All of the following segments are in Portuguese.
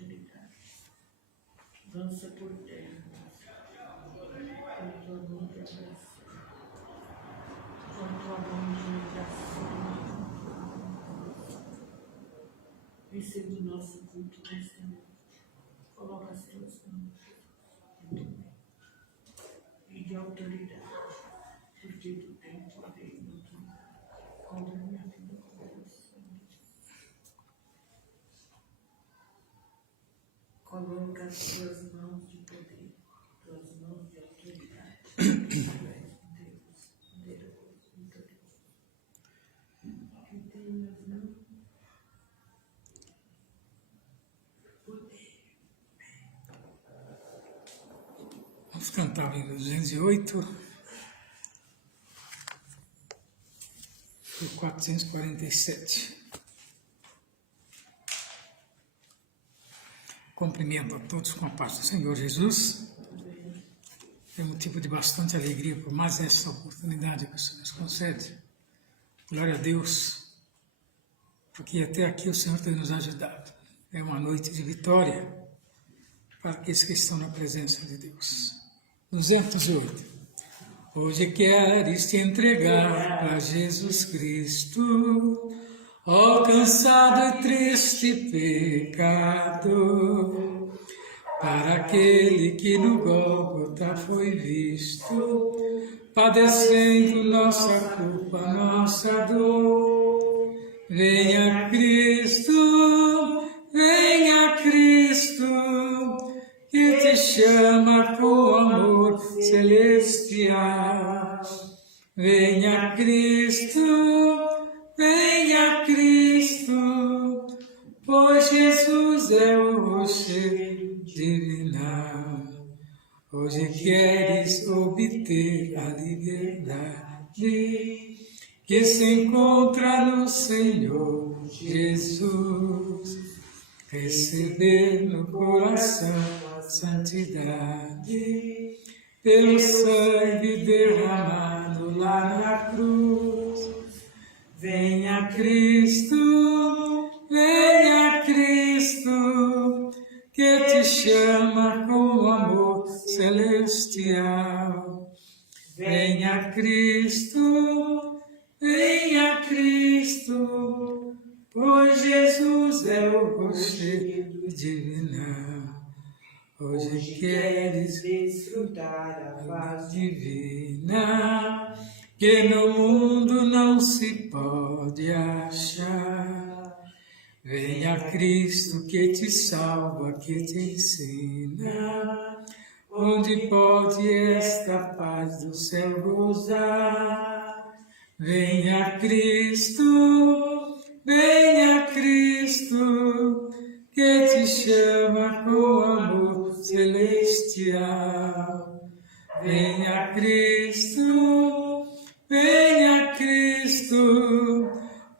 autoridade. Dança por terra, com tua mão de abraço, com tua mão de mediação. Receba o nosso culto nesta noite. Coloca as tuas mãos e de autoridade, porque tu tens poder no teu cobra minha vida com Deus. Coloca as tuas mãos de poder, tuas mãos de autoridade. Deus, poderoso, vitorioso. Que tem as mãos. Vamos cantar o hino 208, o 447. Cumprimento a todos com a paz do Senhor Jesus. É motivo de bastante alegria por mais essa oportunidade que o Senhor nos concede. Glória a Deus, porque até aqui o Senhor tem nos ajudado. É uma noite de vitória para aqueles que estão na presença de Deus. 208. Hoje queres te entregar a Jesus Cristo, alcançado e triste pecado, para aquele que no Gólgota foi visto, padecendo nossa culpa, nossa dor. Venha Cristo, que te chama com amor celestial. Venha Cristo, pois Jesus é o rochedo divinal. Hoje queres obter a liberdade que se encontra no Senhor Jesus. Receber no coração a santidade pelo sangue derramado lá na cruz. Venha Cristo, que te chama com amor celestial. Venha Cristo, pois Jesus é o rochedo divinal. Hoje queres desfrutar a paz divina, que no mundo não se pode achar. Venha Cristo que te salva, que te ensina, onde pode esta paz do céu gozar. Venha Cristo, que te chama com amor celestial. Venha Cristo,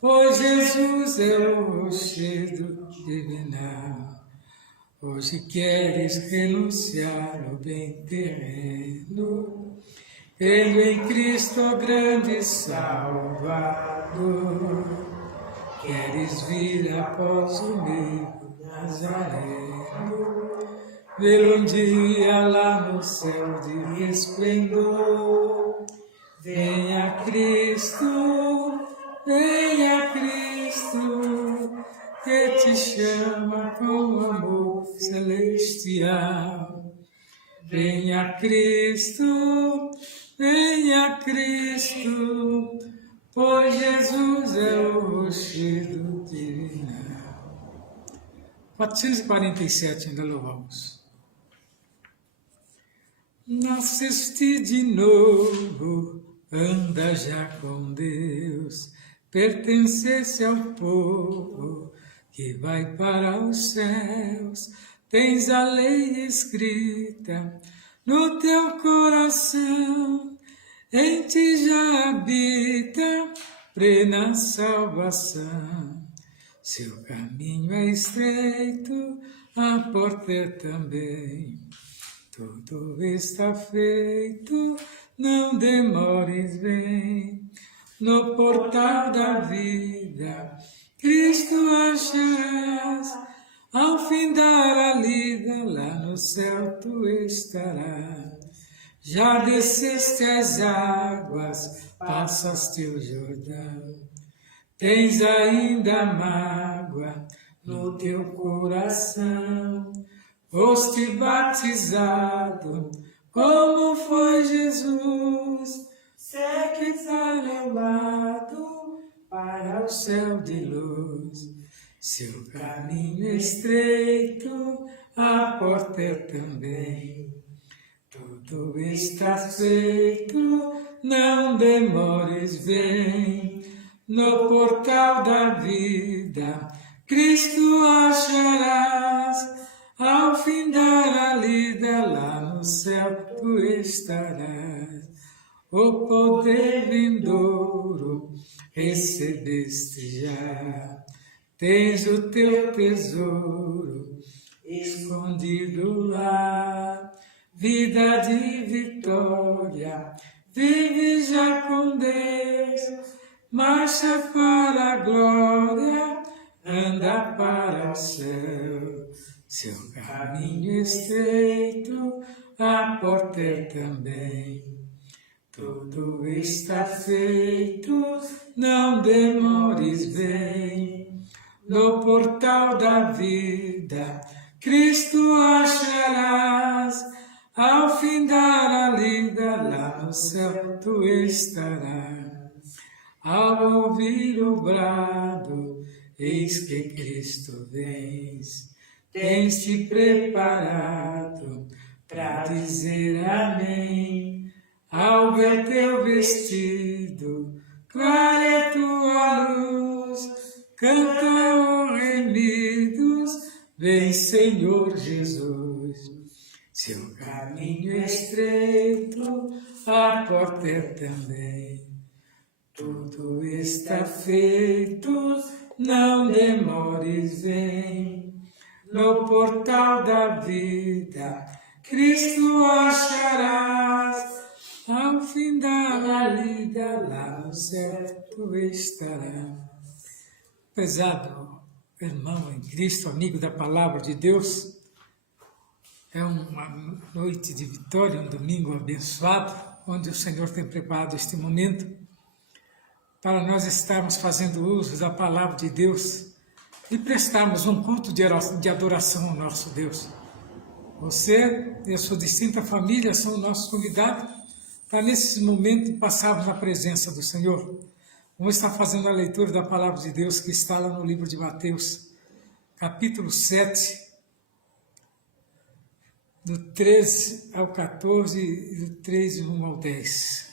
pois Jesus é o rochedo divinal. Hoje queres renunciar ao bem terreno, crendo em Cristo, o grande Salvador. Queres vir após o meio Nazareno, ver um dia lá no céu de esplendor. Venha Cristo, que te chama com amor celestial. Venha Cristo, pois Jesus é o rochedo divinal. 447, ainda louvamos. Nasceste de novo, anda já com Deus, pertencesse ao povo que vai para os céus. Tens a lei escrita no teu coração, em ti já habita plena salvação. Seu caminho é estreito, a porta é também. Tudo está feito, não demores, vem. No portal da vida, Cristo achas, ao fim findar a lida, lá no céu tu estarás. Já desceste as águas, passaste o Jordão. Tens ainda mágoa no teu coração. Foste batizado, como foi Jesus. Segue ao meu lado para o céu de luz. Seu caminho é estreito, a porta é também. Tudo está feito, não demores, vem. No portal da vida, Cristo acharás. Ao findar a lida, lá no céu tu estarás. O poder vindouro recebeste já. Tens o teu tesouro escondido lá. Vida de vitória, vive já com Deus. Marcha para a glória, anda para o céu. Seu caminho é estreito, a porta é também. Tudo está feito, não demores, vem. No portal da vida, Cristo acharás. Ao findar a lida, lá no céu tu estarás. Ao ouvir o brado, eis que Cristo vens. Tens-te preparado para dizer amém. Ao ver teu vestido, clara é tua luz. Canta, ó remidos, vem Senhor Jesus. Seu caminho é estreito, a porta é também. Tudo está feito, não demores, vem. No portal da vida, Cristo acharás. Ao findar a lida, lá no céu tu estarás. Prezado irmão em Cristo, amigo da palavra de Deus, é uma noite de vitória, um domingo abençoado, onde o Senhor tem preparado este momento para nós estarmos fazendo uso da palavra de Deus e prestarmos um culto de adoração ao nosso Deus. Você e a sua distinta família são nossos convidados para, nesse momento, passarmos na presença do Senhor. Vamos estar fazendo a leitura da palavra de Deus que está lá no livro de Mateus, capítulo 7, do 13 ao 14 e do 13, 1 ao 10.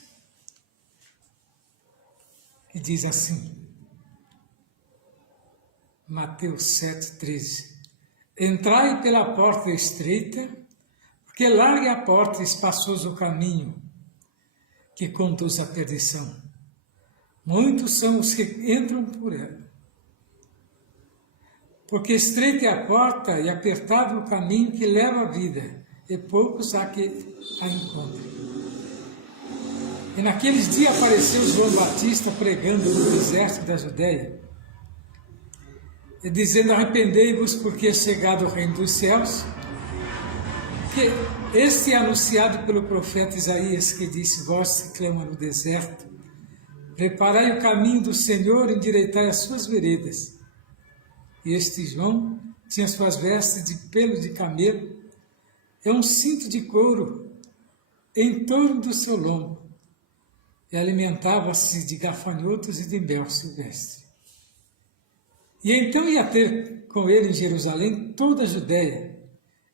Que diz assim, Mateus 7, 13. Entrai pela porta estreita, porque larga é a porta e espaçoso o caminho que conduz à perdição. Muitos são os que entram por ela. Porque estreita é a porta e apertado o caminho que leva à vida, e poucos há que a encontram. E naqueles dias apareceu João Batista pregando no deserto da Judéia, e dizendo, arrependei-vos, porque é chegado o reino dos céus, que este é anunciado pelo profeta Isaías, que disse, vós que clama no deserto, preparai o caminho do Senhor, endireitai as suas veredas. E este João tinha suas vestes de pelo de camelo, e um cinto de couro em torno do seu lombo, e alimentava-se de gafanhotos e de mel silvestre. E então ia ter com ele em Jerusalém toda a Judéia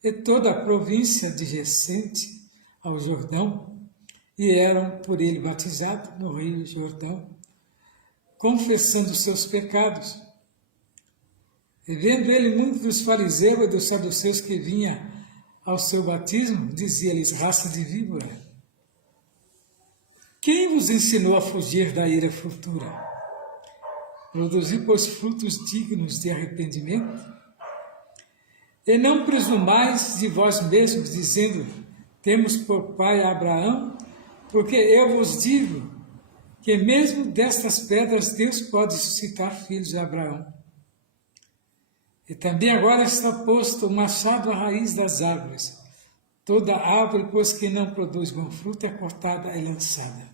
e toda a província adjacente ao Jordão, e eram por ele batizados no rio Jordão, confessando seus pecados. E vendo ele muitos dos fariseus e dos saduceus que vinham ao seu batismo, dizia-lhes, raça de víbora, quem vos ensinou a fugir da ira futura? Produzi, pois, frutos dignos de arrependimento? E não presumais de vós mesmos, dizendo, temos por pai Abraão, porque eu vos digo que mesmo destas pedras Deus pode suscitar filhos de Abraão. E também agora está posto o machado à raiz das árvores. Toda árvore, pois, que não produz bom fruto, é cortada e lançada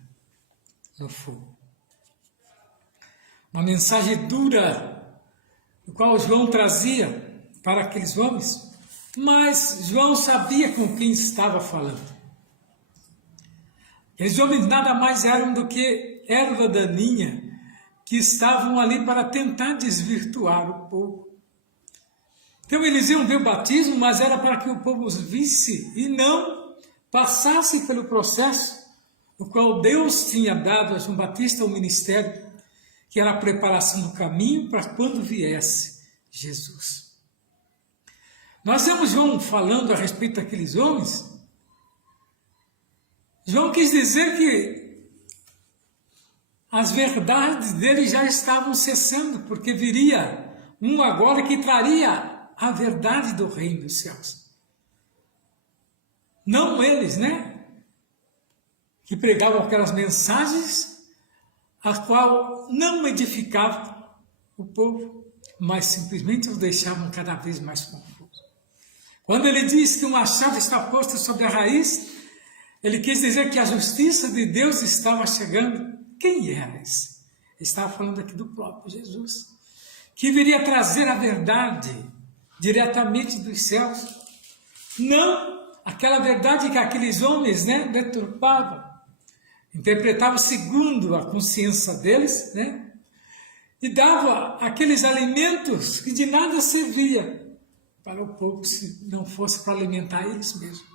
no fogo. Uma mensagem dura, o qual João trazia para aqueles homens, mas João sabia com quem estava falando. Aqueles homens nada mais eram do que erva daninha, que estavam ali para tentar desvirtuar o povo. Então eles iam ver o batismo, mas era para que o povo os visse e não passasse pelo processo no qual Deus tinha dado a João Batista o ministério, que era a preparação do caminho para quando viesse Jesus. Nós vemos João falando a respeito daqueles homens. João quis dizer que as verdades dele já estavam cessando, porque viria um agora que traria a verdade do reino dos céus. Não eles, né? Que pregavam aquelas mensagens a qual não edificavam o povo, mas simplesmente os deixavam cada vez mais confusos. Quando ele diz que o machado está posto sobre a raiz, ele quis dizer que a justiça de Deus estava chegando. Quem era esse? Ele estava falando aqui do próprio Jesus, que viria trazer a verdade diretamente dos céus. Não aquela verdade que aqueles homens, né, deturpavam, interpretavam segundo a consciência deles, né, e dava aqueles alimentos que de nada servia para o povo, se não fosse para alimentar eles mesmos.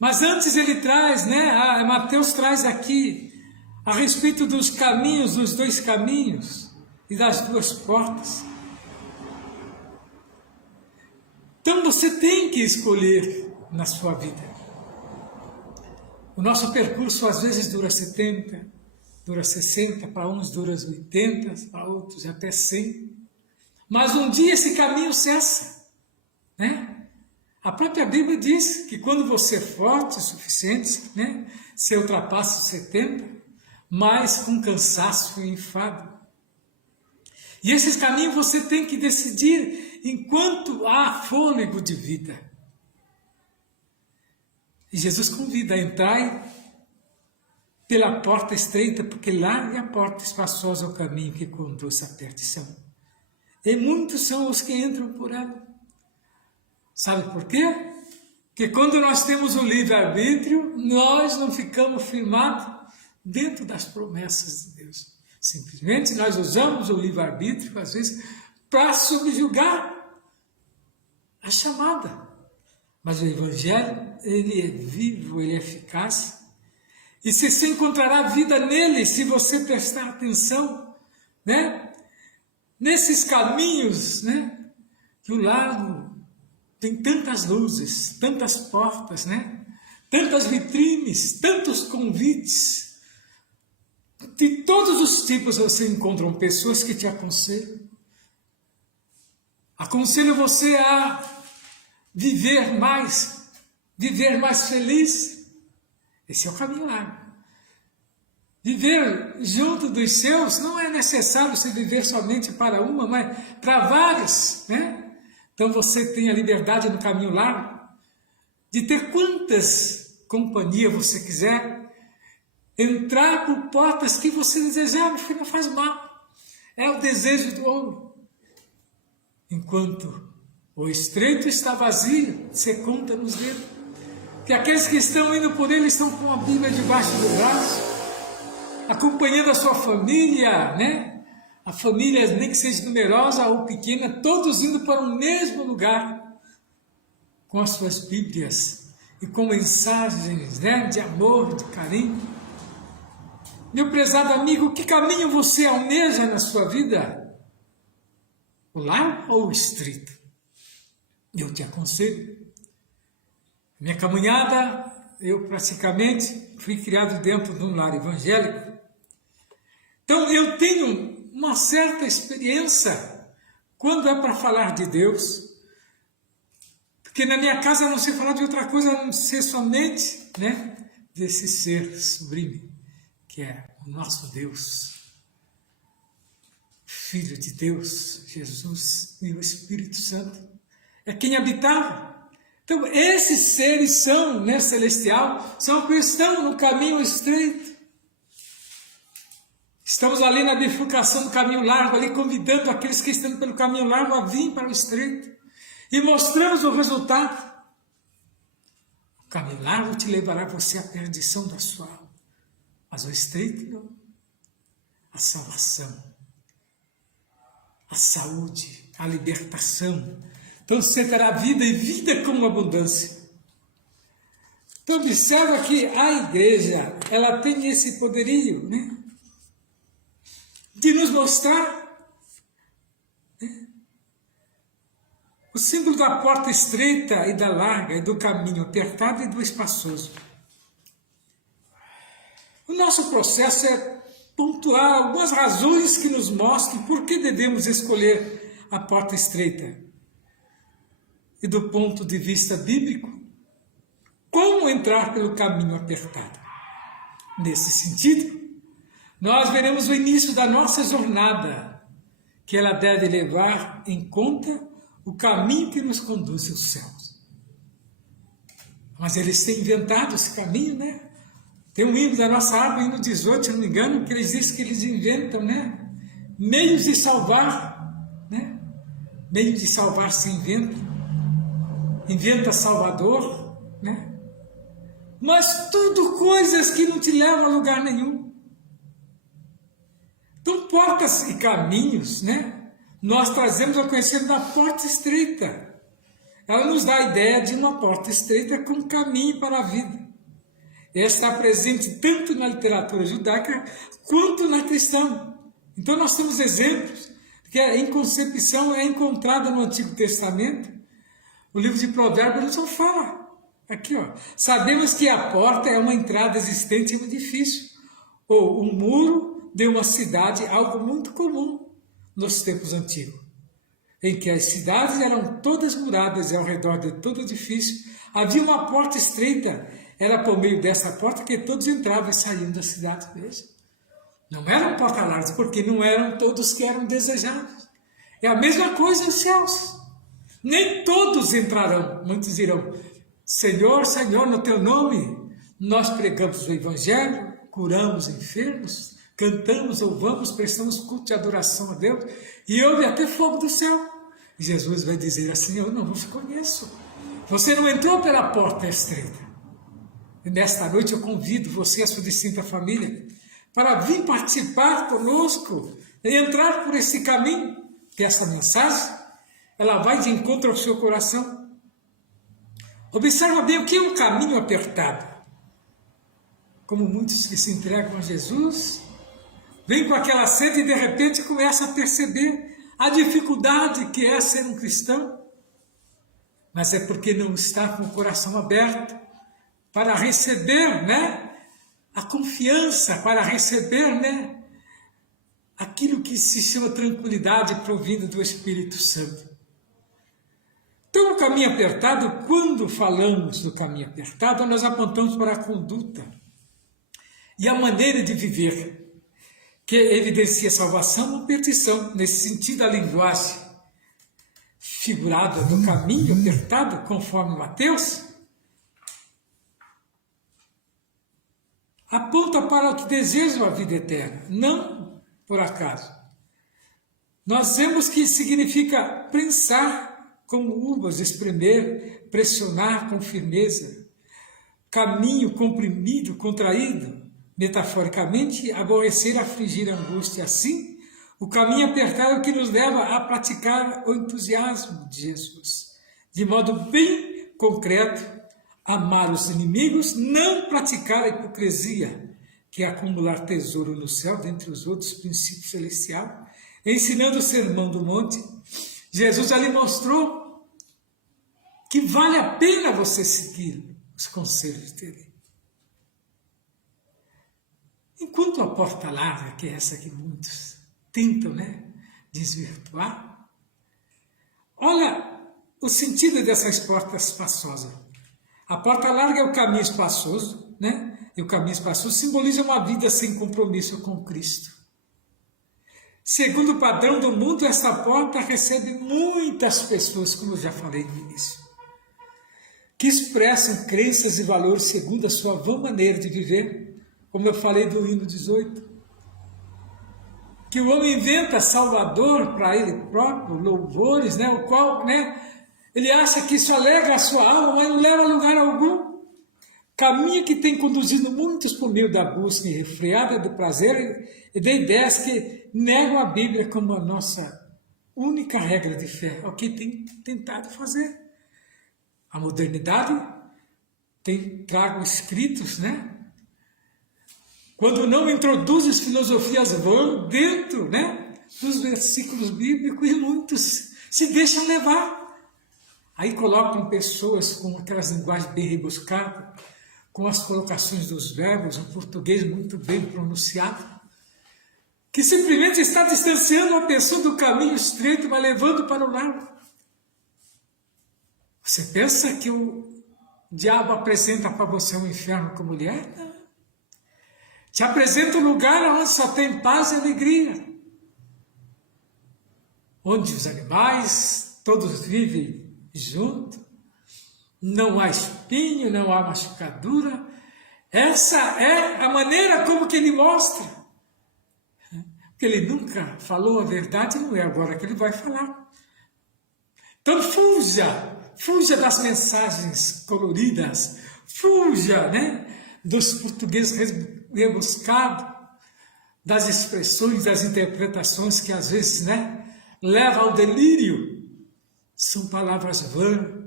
Mas antes ele traz, né, Mateus traz aqui a respeito dos caminhos, dos dois caminhos e das duas portas. Então você tem que escolher na sua vida. O nosso percurso às vezes dura 70, dura 60, para uns dura 80, para outros até 100. Mas um dia esse caminho cessa, né? A própria Bíblia diz que quando você é forte o suficiente, né, você ultrapassa os 70, mas com cansaço e enfado. E esses caminhos você tem que decidir enquanto há fôlego de vida. E Jesus convida a entrar pela porta estreita, porque larga é a porta espaçosa o caminho que conduz à perdição. E muitos são os que entram por ela. Sabe por quê? Porque quando nós temos o livre-arbítrio, nós não ficamos firmados dentro das promessas de Deus. Simplesmente nós usamos o livre-arbítrio, às vezes, para subjugar a chamada. Mas o Evangelho, ele é vivo, ele é eficaz. E se encontrará vida nele, se você prestar atenção, né? Nesses caminhos, né? Que o largo tem tantas luzes, tantas portas, né? Tantas vitrines, tantos convites. De todos os tipos você encontra pessoas que te aconselham. Aconselho você a viver mais feliz. Esse é o caminho largo. Viver junto dos seus não é necessário você viver somente para uma, mas para vários, né? Então você tem a liberdade no caminho largo de ter quantas companhias você quiser, entrar por portas que você desejar, meu filho, não faz mal. É o desejo do homem. Enquanto o estreito está vazio, você conta nos dedos. Que aqueles que estão indo por ele estão com a Bíblia debaixo do braço, acompanhando a sua família, né? A família, nem que seja numerosa ou pequena, todos indo para o mesmo lugar, com as suas Bíblias e com mensagens, né, de amor, de carinho. Meu prezado amigo, que caminho você almeja na sua vida? O largo ou o estreito? Eu te aconselho. Minha caminhada, eu praticamente fui criado dentro de um lar evangélico. Então eu tenho uma certa experiência quando é para falar de Deus. Porque na minha casa eu não sei falar de outra coisa, a não ser somente, né, desse ser sublime, que é o nosso Deus. Filho de Deus, Jesus e o Espírito Santo, é quem habitava. Então, esses seres são, né, celestial, são que estão no caminho estreito. Estamos ali na bifurcação do caminho largo, ali convidando aqueles que estão pelo caminho largo a vir para o estreito. E mostramos o resultado. O caminho largo te levará você à perdição da sua alma. Mas o estreito não. A salvação, a saúde, a libertação. Então você terá vida e vida com abundância. Então observa que a igreja, ela tem esse poderio, né, de nos mostrar, né, o símbolo da porta estreita e da larga, e do caminho apertado e do espaçoso. O nosso processo é pontuar algumas razões que nos mostrem por que devemos escolher a porta estreita. E do ponto de vista bíblico, como entrar pelo caminho apertado. Nesse sentido, nós veremos o início da nossa jornada, que ela deve levar em conta o caminho que nos conduz aos céus. Mas eles têm inventado esse caminho, né? Tem um hino da nossa árvore, hino 18, se não me engano, que eles dizem que eles inventam, né, meios de salvar, né? Meios de salvar se inventa. Inventa Salvador, né? Mas tudo coisas que não te levam a lugar nenhum. Então, portas e caminhos, né, nós trazemos ao conhecimento da porta estreita. Ela nos dá a ideia de uma porta estreita com caminho para a vida. Ela está presente tanto na literatura judaica quanto na cristã. Então nós temos exemplos que a inconcepção é encontrada no Antigo Testamento. O livro de Provérbios não só fala. Aqui, ó. Sabemos que a porta é uma entrada existente em um edifício, ou um muro de uma cidade, algo muito comum nos tempos antigos, em que as cidades eram todas muradas e ao redor de todo edifício havia uma porta estreita. Era por meio dessa porta que todos entravam e saíam da cidade. Veja. Não eram portas largas, porque não eram todos que eram desejados. É a mesma coisa nos céus. Nem todos entrarão. Muitos dirão, Senhor, Senhor, no teu nome, nós pregamos o Evangelho, curamos enfermos, cantamos, louvamos, prestamos culto de adoração a Deus, e houve até fogo do céu. E Jesus vai dizer assim, eu não vos conheço. Você não entrou pela porta estreita. E nesta noite eu convido você e a sua distinta família para vir participar conosco e entrar por esse caminho, que essa mensagem, ela vai de encontro ao seu coração. Observa bem o que é um caminho apertado. Como muitos que se entregam a Jesus, vêm com aquela sede e de repente começam a perceber a dificuldade que é ser um cristão. Mas é porque não está com o coração aberto para receber, né, a confiança, para receber, né, aquilo que se chama tranquilidade provinda do Espírito Santo. Então, o caminho apertado, quando falamos do caminho apertado, nós apontamos para a conduta e a maneira de viver, que evidencia salvação ou perdição. Nesse sentido, a linguagem figurada do caminho apertado, conforme Mateus, aponta para o que desejam a vida eterna, não por acaso. Nós vemos que significa prensar como uvas, espremer, pressionar com firmeza, caminho comprimido, contraído, metaforicamente, aborrecer, afligir, angústia. Assim, o caminho apertado é o que nos leva a praticar o entusiasmo de Jesus, de modo bem concreto, amar os inimigos, não praticar a hipocrisia, que é acumular tesouro no céu, dentre os outros princípios celestiais. Ensinando o Sermão do Monte, Jesus ali mostrou que vale a pena você seguir os conselhos dele. Enquanto a porta larga, que é essa que muitos tentam, né, desvirtuar, olha o sentido dessas portas espaçosas. A porta larga é o caminho espaçoso, né? E o caminho espaçoso simboliza uma vida sem compromisso com Cristo. Segundo o padrão do mundo, essa porta recebe muitas pessoas, como eu já falei no início, que expressam crenças e valores segundo a sua vã maneira de viver, como eu falei do hino 18. Que o homem inventa salvador para ele próprio, louvores, né, o qual, ele acha que isso alegra a sua alma, mas não leva a lugar algum. Caminho que tem conduzido muitos por meio da busca irrefreada do prazer e de ideias que negam a Bíblia como a nossa única regra de fé. É o que tem tentado fazer. A modernidade tem trago escritos, quando não introduz as filosofias vão dentro, dos versículos bíblicos, e muitos se deixam levar. Aí colocam pessoas com aquelas linguagens bem rebuscadas, com as colocações dos verbos, um português muito bem pronunciado, que simplesmente está distanciando a pessoa do caminho estreito, mas levando para o largo. Você pensa que o diabo apresenta para você um inferno como mulher? Não. Te apresenta um lugar onde só tem paz e alegria. Onde os animais, todos vivem juntos. Não há espinho, não há machucadura. Essa é a maneira como que ele mostra. Porque ele nunca falou a verdade, não é agora que ele vai falar. Então fuja das mensagens coloridas, fuja, dos portugueses rebuscados, das expressões, das interpretações que às vezes, levam ao delírio. São palavras vãs,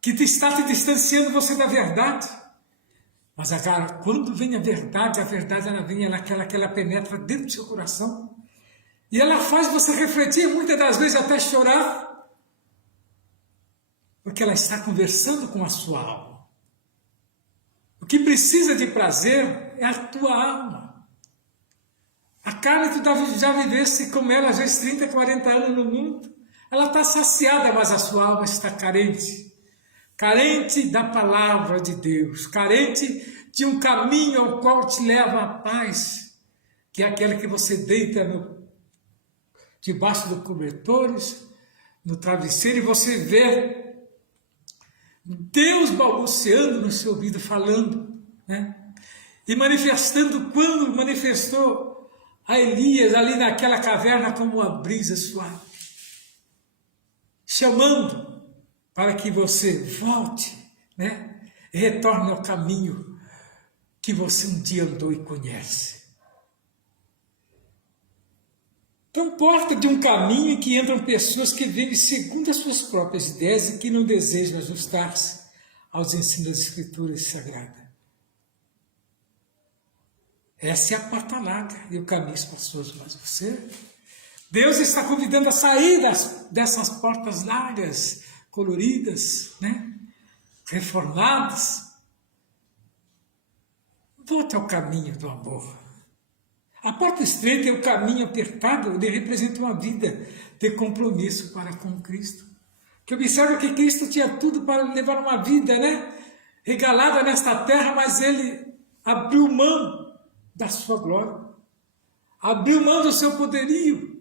que está te distanciando você da verdade. Mas agora, quando vem a verdade ela vem, ela penetra dentro do seu coração. E ela faz você refletir, muitas das vezes até chorar. Porque ela está conversando com a sua alma. O que precisa de prazer é a tua alma. A carne, tu já vivesse com ela, às vezes 30, 40 anos no mundo. Ela está saciada, mas a sua alma está carente. Carente da palavra de Deus. Carente de um caminho ao qual te leva a paz. Que é aquele que você deita debaixo dos cobertores, no travesseiro, e você vê Deus balbuciando no seu ouvido, falando, e manifestando, quando manifestou a Elias ali naquela caverna como uma brisa suave, chamando para que você volte, e retorne ao caminho que você um dia andou e conhece. Então, porta de um caminho em que entram pessoas que vivem segundo as suas próprias ideias e que não desejam ajustar-se aos ensinos das Escrituras Sagradas. Essa é a porta larga e o caminho espaçoso. Mas Deus está convidando a sair dessas portas largas, coloridas, reformadas. Volte ao caminho do amor. A porta estreita e o caminho apertado, ele representa uma vida de compromisso para com Cristo. Que observa que Cristo tinha tudo para levar uma vida, regalada nesta terra, mas ele abriu mão da sua glória. Abriu mão do seu poderio.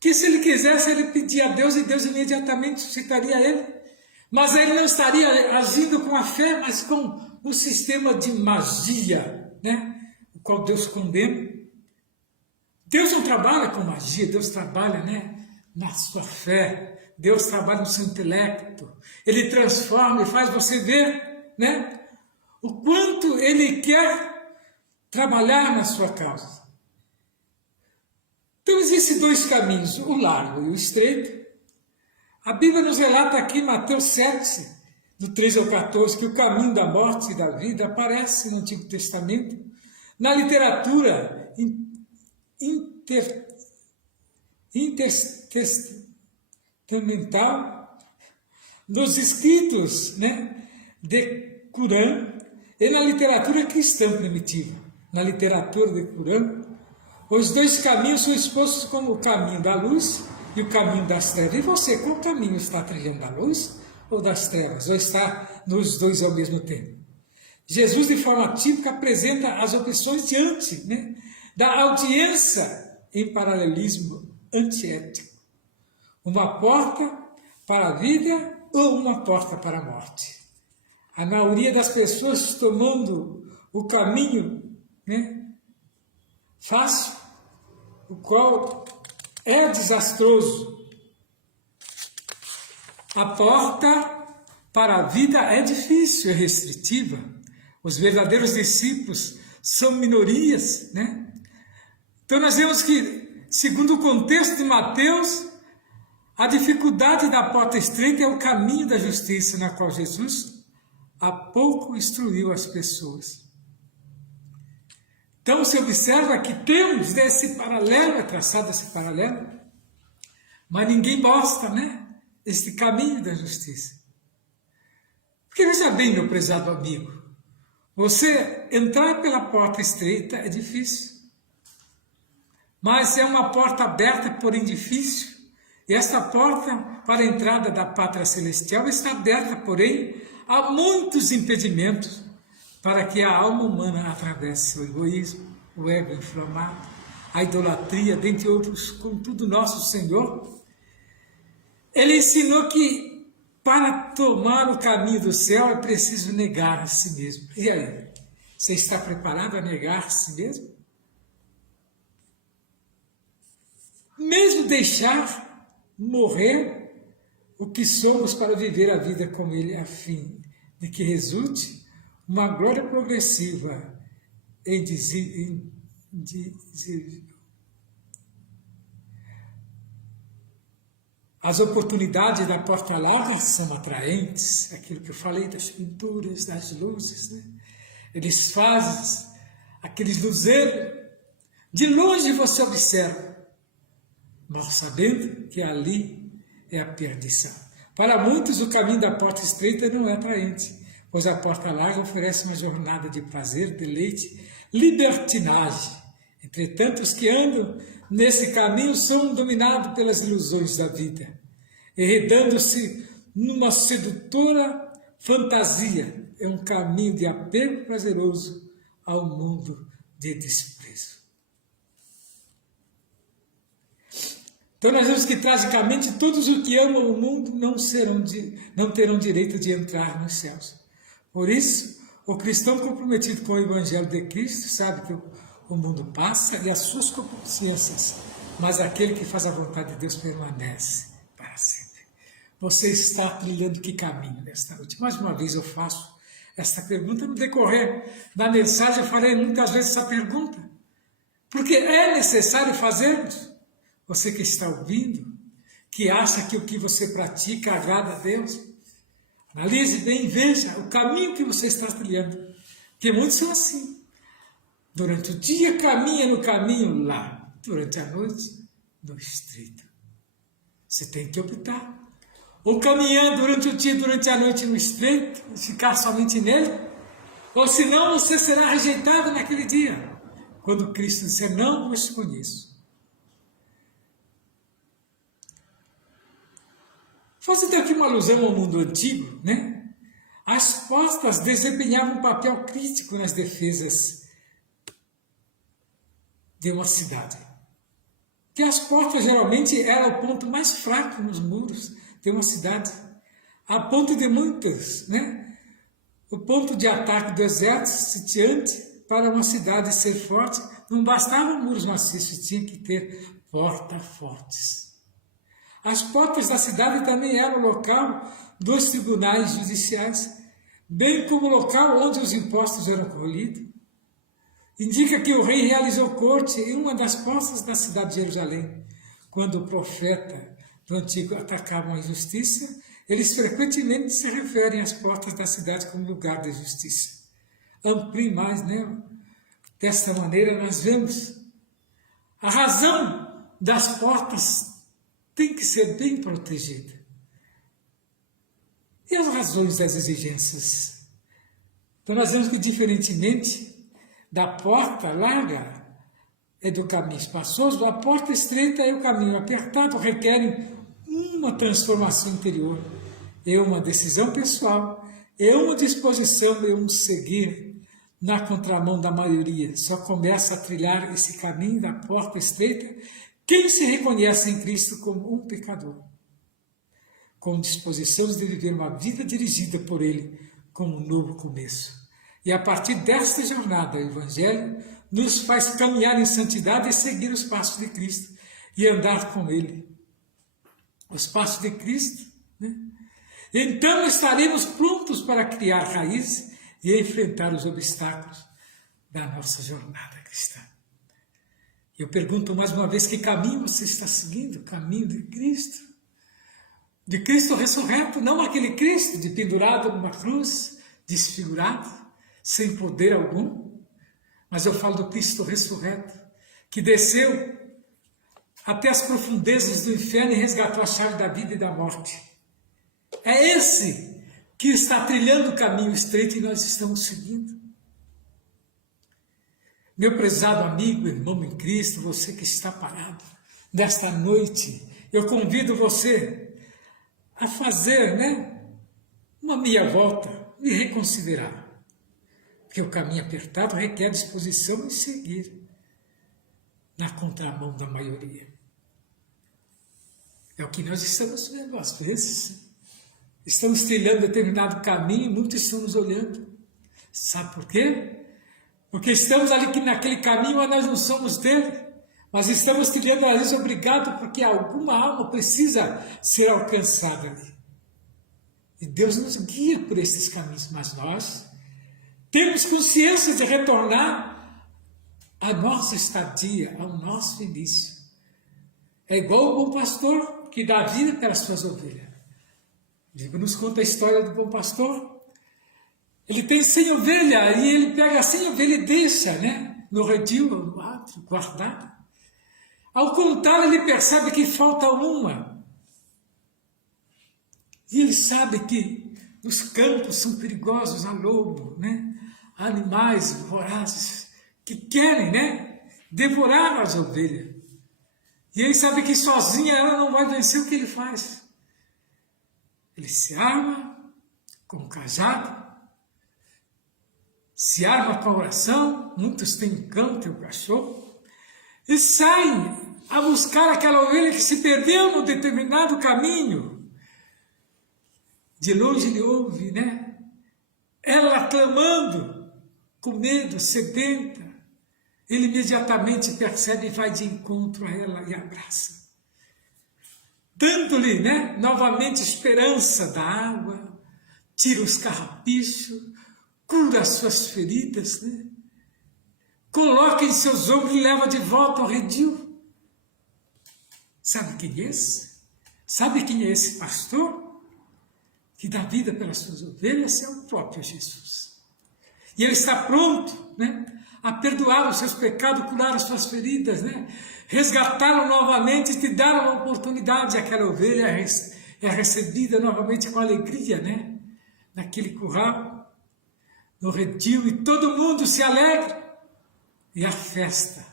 Que se ele quisesse, ele pedia a Deus e Deus imediatamente suscitaria ele. Mas ele não estaria agindo com a fé, mas com um sistema de magia, o qual Deus condena. Deus não trabalha com magia, Deus trabalha, na sua fé. Deus trabalha no seu intelecto. Ele transforma e faz você ver, o quanto Ele quer trabalhar na sua causa. Então existem dois caminhos, o largo e o estreito. A Bíblia nos relata aqui em Mateus 7, do 13 ao 14, que o caminho da morte e da vida aparece no Antigo Testamento. Na literatura intertestamental, nos escritos de Corão e na literatura cristã primitiva. Na literatura de Corão, os dois caminhos são expostos como o caminho da luz e o caminho das trevas. E você, qual caminho está trilhando, da luz ou das trevas? Ou está nos dois ao mesmo tempo? Jesus, de forma típica, apresenta as opções diante da audiência em paralelismo antiético. Uma porta para a vida ou uma porta para a morte. A maioria das pessoas tomando o caminho, né, fácil, o qual é desastroso. A porta para a vida é difícil, é restritiva. Os verdadeiros discípulos são minorias, né? Então nós vemos que, segundo o contexto de Mateus, a dificuldade da porta estreita é o caminho da justiça, na qual Jesus há pouco instruiu as pessoas. Então se observa que temos esse paralelo, é traçado esse paralelo, mas ninguém mostra, né, este caminho da justiça. Porque veja bem, meu prezado amigo, você entrar pela porta estreita é difícil, mas é uma porta aberta, porém difícil. E essa porta para a entrada da pátria celestial está aberta, porém há muitos impedimentos para que a alma humana atravesse o egoísmo, o ego inflamado, a idolatria, dentre outros. Contudo, nosso Senhor, Ele ensinou que para tomar o caminho do céu é preciso negar a si mesmo. E aí, você está preparado a negar a si mesmo? Mesmo deixar morrer o que somos para viver a vida com Ele, a fim de que resulte uma glória progressiva e indizível. As oportunidades da porta larga são atraentes, aquilo que eu falei das pinturas, das luzes, né? Eles fazem aqueles luzeiros, de longe você observa, mal sabendo que ali é a perdição. Para muitos o caminho da porta estreita não é atraente, pois a porta larga oferece uma jornada de prazer, deleite, libertinagem. Entretanto, os que andam nesse caminho são dominados pelas ilusões da vida, enredando-se numa sedutora fantasia. É um caminho de apego prazeroso ao mundo de desprezo. Então nós vemos que tragicamente todos os que amam o mundo não terão direito de entrar nos céus. Por isso, o cristão comprometido com o Evangelho de Cristo sabe que o mundo passa e as suas concupiscências, mas aquele que faz a vontade de Deus permanece para sempre. Você está trilhando que caminho nesta noite? Mais uma vez eu faço esta pergunta. No decorrer da mensagem eu farei muitas vezes essa pergunta, porque é necessário fazermos. Você que está ouvindo, que acha que o que você pratica agrada a Deus, analise bem, veja o caminho que você está trilhando, porque muitos são assim. Durante o dia caminha no caminho lá, durante a noite no estreito. Você tem que optar. Ou caminhar durante o dia, durante a noite no estreito, e ficar somente nele, ou senão você será rejeitado naquele dia, quando Cristo disser, não vos conheço. Fazendo aqui uma alusão ao mundo antigo, né? As postas desempenhavam um papel crítico nas defesas de uma cidade. Que as portas geralmente eram o ponto mais fraco nos muros de uma cidade, a ponto de muitos, né? O ponto de ataque do exército sitiante para uma cidade ser forte, não bastavam muros maciços, tinha que ter portas fortes. As portas da cidade também eram o local dos tribunais judiciais, bem como o local onde os impostos eram colhidos. Indica que o rei realizou corte em uma das portas da cidade de Jerusalém. Quando o profeta do Antigo atacavam a injustiça, eles frequentemente se referem às portas da cidade como lugar de justiça. Amplie mais, né? Desta maneira nós vemos a razão das portas tem que ser bem protegida. E as razões das exigências? Então nós vemos que, diferentemente da porta larga é do caminho espaçoso, a porta estreita é o caminho apertado, requerem uma transformação interior, é uma decisão pessoal, é uma disposição, é um seguir na contramão da maioria. Só começa a trilhar esse caminho da porta estreita Quem se reconhece em Cristo como um pecador, com disposição de viver uma vida dirigida por Ele como um novo começo. E a partir desta jornada, o Evangelho nos faz caminhar em santidade e seguir os passos de Cristo e andar com Ele. Os passos de Cristo, né? Então estaremos prontos para criar raízes e enfrentar os obstáculos da nossa jornada cristã. Eu pergunto mais uma vez, que caminho você está seguindo? O caminho de Cristo? De Cristo ressurreto, não aquele Cristo de pendurado numa cruz, desfigurado, sem poder algum, mas eu falo do Cristo ressurreto, que desceu até as profundezas do inferno e resgatou a chave da vida e da morte. É esse que está trilhando o caminho estreito e nós estamos seguindo. Meu prezado amigo, irmão em Cristo, você que está parado nesta noite, eu convido você a fazer, uma meia volta e reconsiderar. Porque o caminho apertado requer disposição em seguir na contramão da maioria. É o que nós estamos vendo às vezes. Estamos trilhando determinado caminho e muitos estão nos olhando. Sabe por quê? Porque estamos ali naquele caminho, mas nós não somos dele. Mas estamos trilhando às vezes obrigado porque alguma alma precisa ser alcançada ali. E Deus nos guia por esses caminhos, mas nós temos consciência de retornar à nossa estadia, ao nosso início. É igual o bom pastor que dá vida pelas suas ovelhas. A Bíblia nos conta a história do bom pastor. Ele tem 100 ovelhas e ele pega 100 ovelhas e deixa, no redil, no átrio, guardado. Ao contar, ele percebe que falta uma. E ele sabe que os campos são perigosos a lobo, Há animais vorazes que querem, devorar as ovelhas. E ele sabe que sozinha ela não vai vencer. O que ele faz? Ele se arma com o cajado, se arma com a oração, muitos têm cão, tem o cachorro, e saem a buscar aquela ovelha que se perdeu no determinado caminho. De longe ele ouve, ela clamando, com medo, sedenta. Ele imediatamente percebe e vai de encontro a ela e abraça. Dando-lhe, novamente esperança da água, tira os carrapichos, cura as suas feridas, coloca em seus ombros e leva de volta ao redil. Sabe quem é esse? Sabe quem é esse pastor? Que dá vida pelas suas ovelhas? É o próprio Jesus. E ele está pronto, a perdoar os seus pecados, curar as suas feridas, resgatá-lo novamente e te dar uma oportunidade. Aquela ovelha é recebida novamente com alegria, naquele curral, no redil, e todo mundo se alegra. E a festa,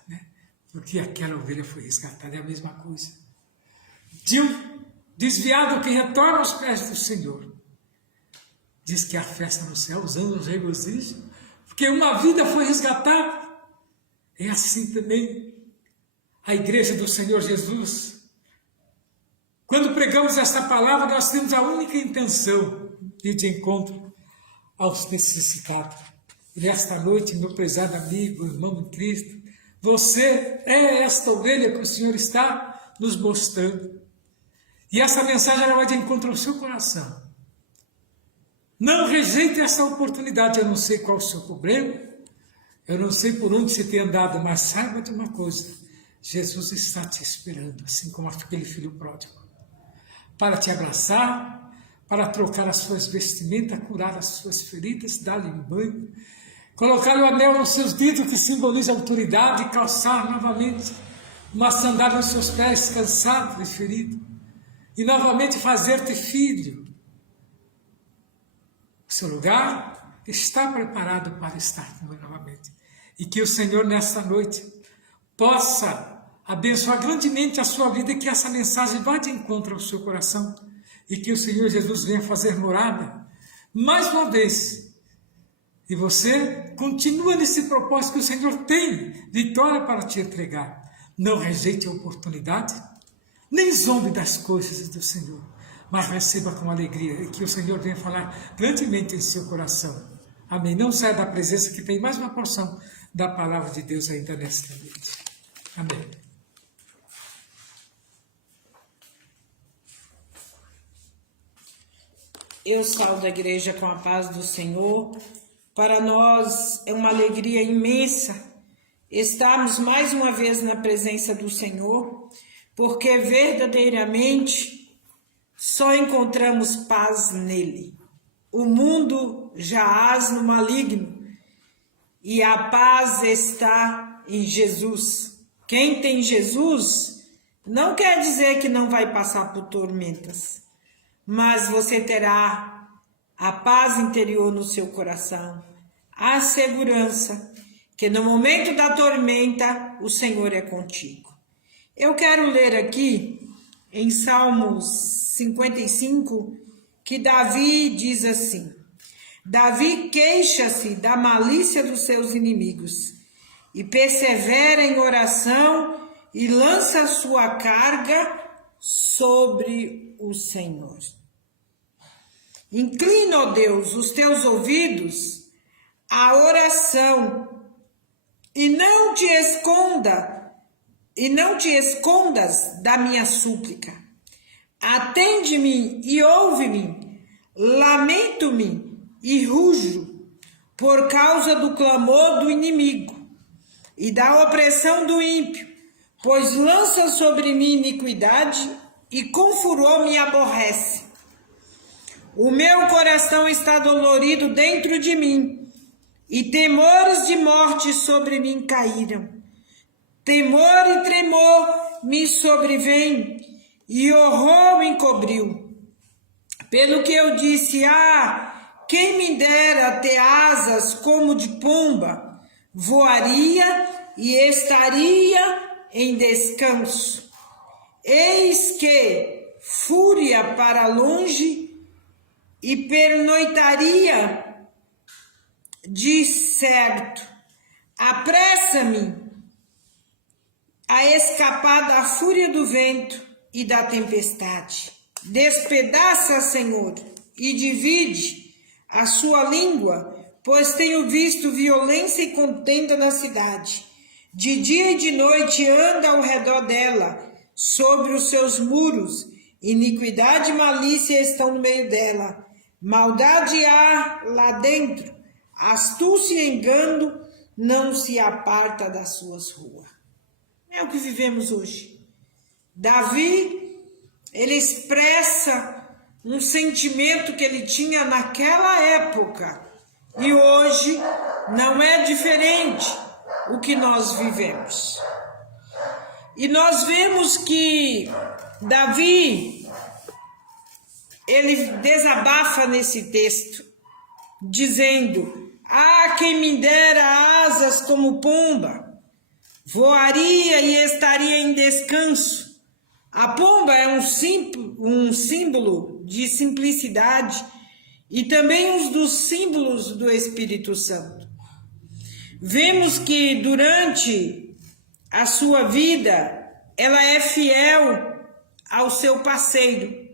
porque aquela ovelha foi resgatada, é a mesma coisa. De um desviado que retorna aos pés do Senhor. Diz que a festa no céu, os anjos regozijam, porque uma vida foi resgatada. É assim também a igreja do Senhor Jesus. Quando pregamos esta palavra, nós temos a única intenção de ir de encontro aos necessitados. E nesta noite, meu prezado amigo, irmão em Cristo, você é esta ovelha que o Senhor está nos mostrando. E essa mensagem ela vai de encontro ao seu coração. Não rejeite essa oportunidade. Eu não sei qual o seu problema, eu não sei por onde você tem andado, mas saiba de uma coisa: Jesus está te esperando, assim como aquele filho pródigo, para te abraçar, para trocar as suas vestimentas, curar as suas feridas, dar-lhe um banho, colocar o anel nos seus dedos, que simboliza autoridade, e calçar novamente uma sandália nos seus pés, cansado e ferido, e novamente fazer-te filho. O seu lugar está preparado para estar comigo novamente. E que o Senhor, nesta noite, possa abençoar grandemente a sua vida, e que essa mensagem vá de encontro ao seu coração, e que o Senhor Jesus venha fazer morada mais uma vez. E você continua nesse propósito que o Senhor tem vitória para te entregar. Não rejeite a oportunidade, nem zombe das coisas do Senhor, mas receba com alegria e que o Senhor venha falar grandemente em seu coração. Amém. Não saia da presença que tem mais uma porção da palavra de Deus ainda nesta noite. Amém. Eu saúdo a igreja com a paz do Senhor. Para nós é uma alegria imensa estarmos mais uma vez na presença do Senhor, porque verdadeiramente só encontramos paz nele. O mundo jaz no maligno e a paz está em Jesus. Quem tem Jesus não quer dizer que não vai passar por tormentas, mas você terá a paz interior no seu coração, a segurança que no momento da tormenta o Senhor é contigo. Eu quero ler aqui em Salmos 55 que Davi diz assim: Davi queixa-se da malícia dos seus inimigos e persevera em oração e lança sua carga sobre o Senhor. Inclina, ó Deus, os teus ouvidos à oração e não te escondas da minha súplica. Atende-me e ouve-me, lamento-me e rujo por causa do clamor do inimigo e da opressão do ímpio, pois lança sobre mim iniquidade e com furor me aborrece. O meu coração está dolorido dentro de mim, e temores de morte sobre mim caíram. Temor e tremor me sobrevêm, e horror me encobriu. Pelo que eu disse, quem me dera ter asas como de pomba, voaria e estaria em descanso. Eis que fúria para longe e pernoitaria de certo. Apressa-me a escapar da fúria do vento e da tempestade. Despedaça, Senhor, e divide a sua língua, pois tenho visto violência e contenda na cidade. De dia e de noite anda ao redor dela, sobre os seus muros. Iniquidade e malícia estão no meio dela. Maldade há lá dentro. Astúcia e engano não se aparta das suas ruas. É o que vivemos hoje. Davi, ele expressa um sentimento que ele tinha naquela época. E hoje não é diferente o que nós vivemos. E nós vemos que Davi, ele desabafa nesse texto, dizendo: quem me dera asas como pomba, voaria e estaria em descanso. A pomba é um símbolo de simplicidade e também um dos símbolos do Espírito Santo. Vemos que durante a sua vida, ela é fiel ao seu parceiro.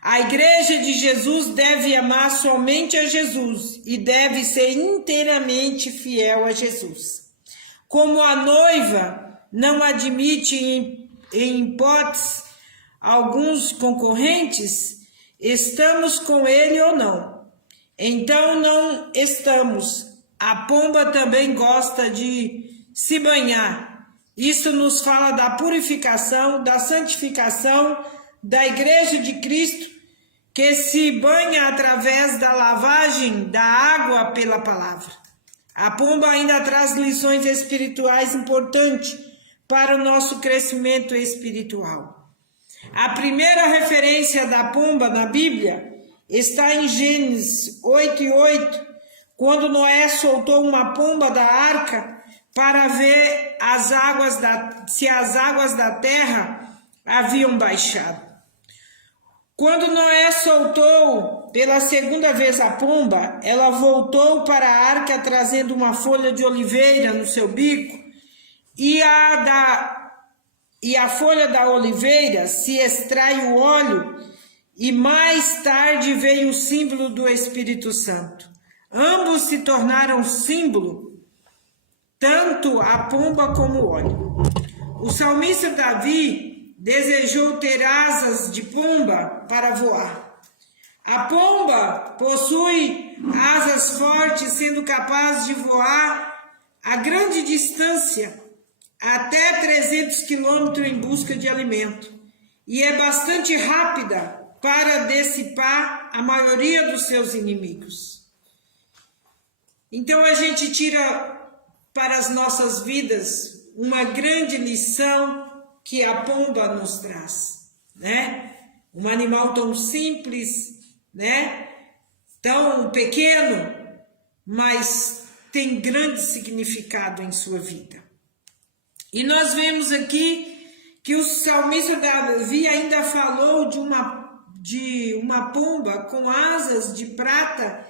A igreja de Jesus deve amar somente a Jesus e deve ser inteiramente fiel a Jesus. Como a noiva não admite em hipótese alguns concorrentes, estamos com ele ou não? Então não estamos. A pomba também gosta de se banhar. Isso nos fala da purificação, da santificação da igreja de Cristo, que se banha através da lavagem da água pela palavra. A pomba ainda traz lições espirituais importantes para o nosso crescimento espiritual. A primeira referência da pomba na Bíblia está em Gênesis 8:8, quando Noé soltou uma pomba da arca para ver se as águas da terra haviam baixado. Quando Noé soltou pela segunda vez a pomba, ela voltou para a arca trazendo uma folha de oliveira no seu bico e a e a folha da oliveira se extrai o óleo, e mais tarde veio o símbolo do Espírito Santo. Ambos se tornaram símbolo, tanto a pomba como o óleo. O salmista Davi desejou ter asas de pomba para voar. A pomba possui asas fortes, sendo capaz de voar a grande distância, até 300 quilômetros em busca de alimento, e é bastante rápida para dissipar a maioria dos seus inimigos. Então a gente tira para as nossas vidas uma grande lição que a pomba nos traz, né? Um animal tão simples, né? Tão pequeno, mas tem grande significado em sua vida. E nós vemos aqui que o salmista Davi ainda falou de uma pomba com asas de prata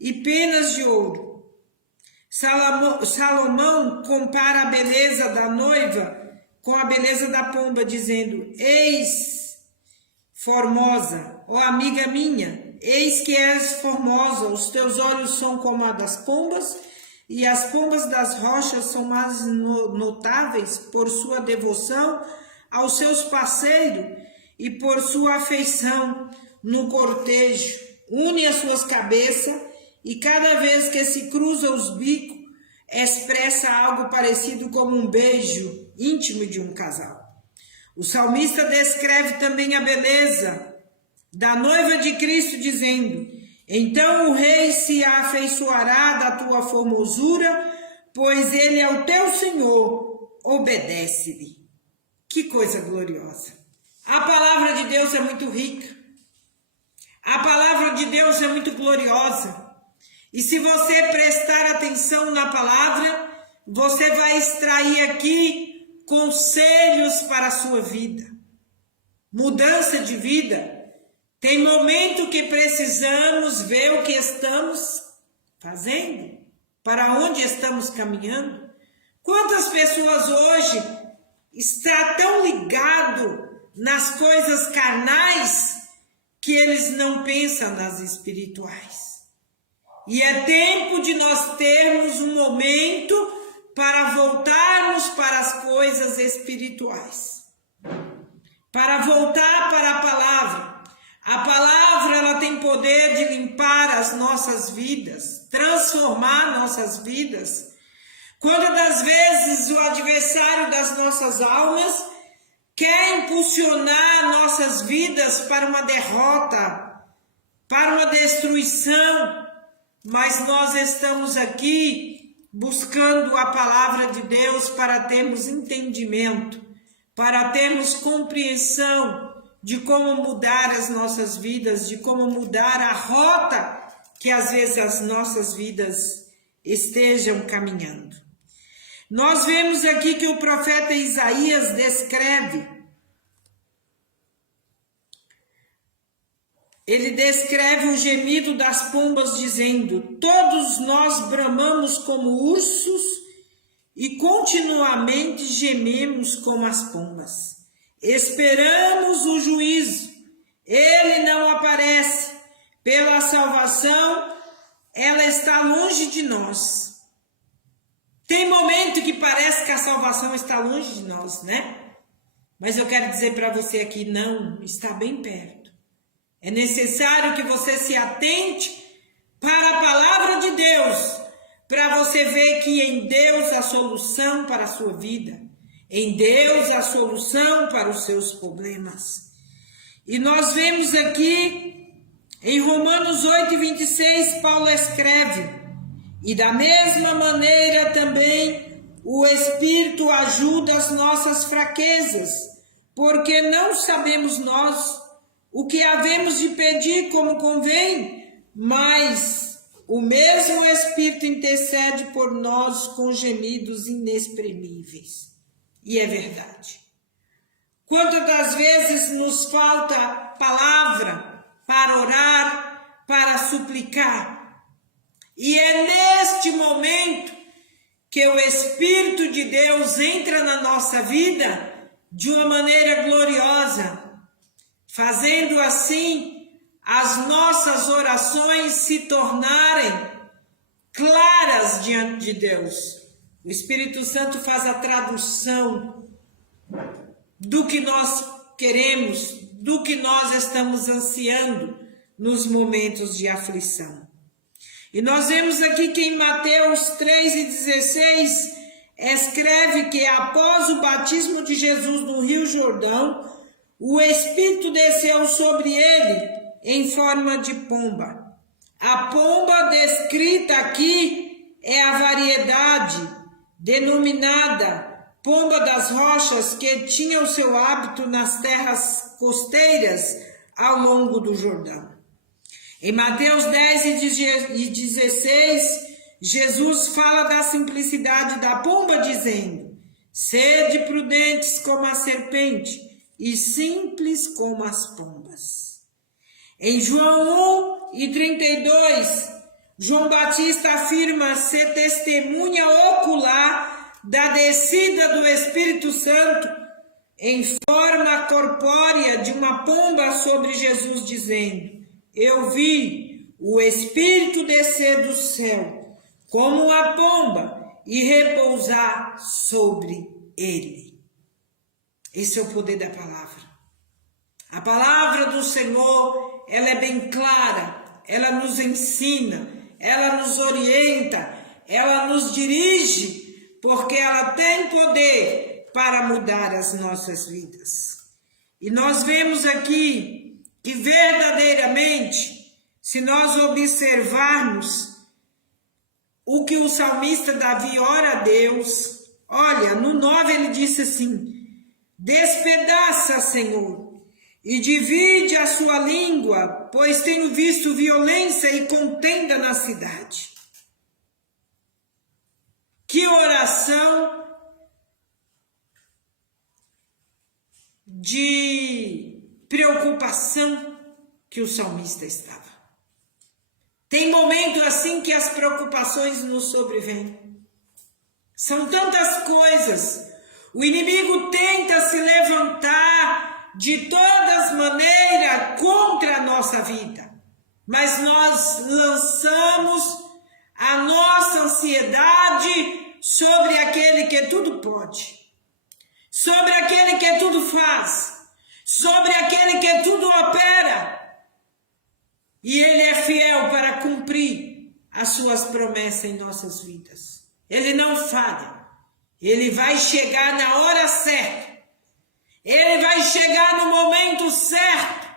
e penas de ouro. Salomão compara a beleza da noiva com a beleza da pomba, dizendo: eis, formosa, ó amiga minha, eis que és formosa, os teus olhos são como a das pombas, e as pombas das rochas são mais notáveis por sua devoção aos seus parceiros e por sua afeição no cortejo. Une as suas cabeças e cada vez que se cruza os bicos, expressa algo parecido como um beijo íntimo de um casal. O salmista descreve também a beleza da noiva de Cristo, dizendo: então o rei se afeiçoará da tua formosura, pois ele é o teu Senhor, obedece-lhe. Que coisa gloriosa! A palavra de Deus é muito rica. A palavra de Deus é muito gloriosa. E se você prestar atenção na palavra, você vai extrair aqui conselhos para a sua vida. Mudança de vida. Tem momento que precisamos ver o que estamos fazendo, para onde estamos caminhando. Quantas pessoas hoje estão tão ligadas nas coisas carnais que eles não pensam nas espirituais. E é tempo de nós termos um momento para voltarmos para as coisas espirituais. Para voltar para a palavra. A palavra, ela tem poder de limpar as nossas vidas, transformar nossas vidas. Quantas das vezes o adversário das nossas almas quer impulsionar nossas vidas para uma derrota, para uma destruição, mas nós estamos aqui buscando a palavra de Deus para termos entendimento, para termos compreensão de como mudar as nossas vidas, de como mudar a rota que às vezes as nossas vidas estejam caminhando. Nós vemos aqui que o profeta Isaías descreve o gemido das pombas, dizendo: todos nós bramamos como ursos e continuamente gememos como as pombas. Esperamos o juízo, ele não aparece. Pela salvação, ela está longe de nós. Tem momento que parece que a salvação está longe de nós, né? Mas eu quero dizer para você aqui, não, está bem perto. É necessário que você se atente para a palavra de Deus, para você ver que em Deus a solução para a sua vida, em Deus a solução para os seus problemas. E nós vemos aqui em Romanos 8:26, Paulo escreve: e da mesma maneira também o Espírito ajuda as nossas fraquezas, porque não sabemos nós o que havemos de pedir como convém, mas o mesmo Espírito intercede por nós com gemidos inexprimíveis. E é verdade. Quantas das vezes nos falta palavra para orar, para suplicar? E é neste momento que o Espírito de Deus entra na nossa vida de uma maneira gloriosa, fazendo assim as nossas orações se tornarem claras diante de Deus. O Espírito Santo faz a tradução do que nós queremos, do que nós estamos ansiando nos momentos de aflição. E nós vemos aqui que em Mateus 3,16 escreve que após o batismo de Jesus no Rio Jordão, o Espírito desceu sobre ele em forma de pomba. A pomba descrita aqui é a variedade denominada pomba das rochas, que tinha o seu hábito nas terras costeiras ao longo do Jordão. Em Mateus 10:16, Jesus fala da simplicidade da pomba, dizendo: sede prudentes como a serpente e simples como as pombas. Em João 1:32, João Batista afirma ser testemunha ocular da descida do Espírito Santo em forma corpórea de uma pomba sobre Jesus, dizendo: eu vi o Espírito descer do céu como uma pomba e repousar sobre ele. Esse é o poder da palavra. A palavra do Senhor, ela é bem clara, ela nos ensina, ela nos orienta, ela nos dirige, porque ela tem poder para mudar as nossas vidas. E nós vemos aqui que verdadeiramente, se nós observarmos o que o salmista Davi ora a Deus, olha, no 9 ele disse assim: despedaça, Senhor, e divide a sua língua, pois tenho visto violência e contenda na cidade. Que oração de preocupação que o salmista estava. Tem momento assim que as preocupações nos sobrevêm. São tantas coisas. O inimigo tenta se levantar de todas maneiras contra a nossa vida. Mas nós lançamos a nossa ansiedade sobre aquele que tudo pode, sobre aquele que tudo faz, sobre aquele que tudo opera. E ele é fiel para cumprir as suas promessas em nossas vidas. Ele não falha. Ele vai chegar na hora certa. Ele vai chegar no momento certo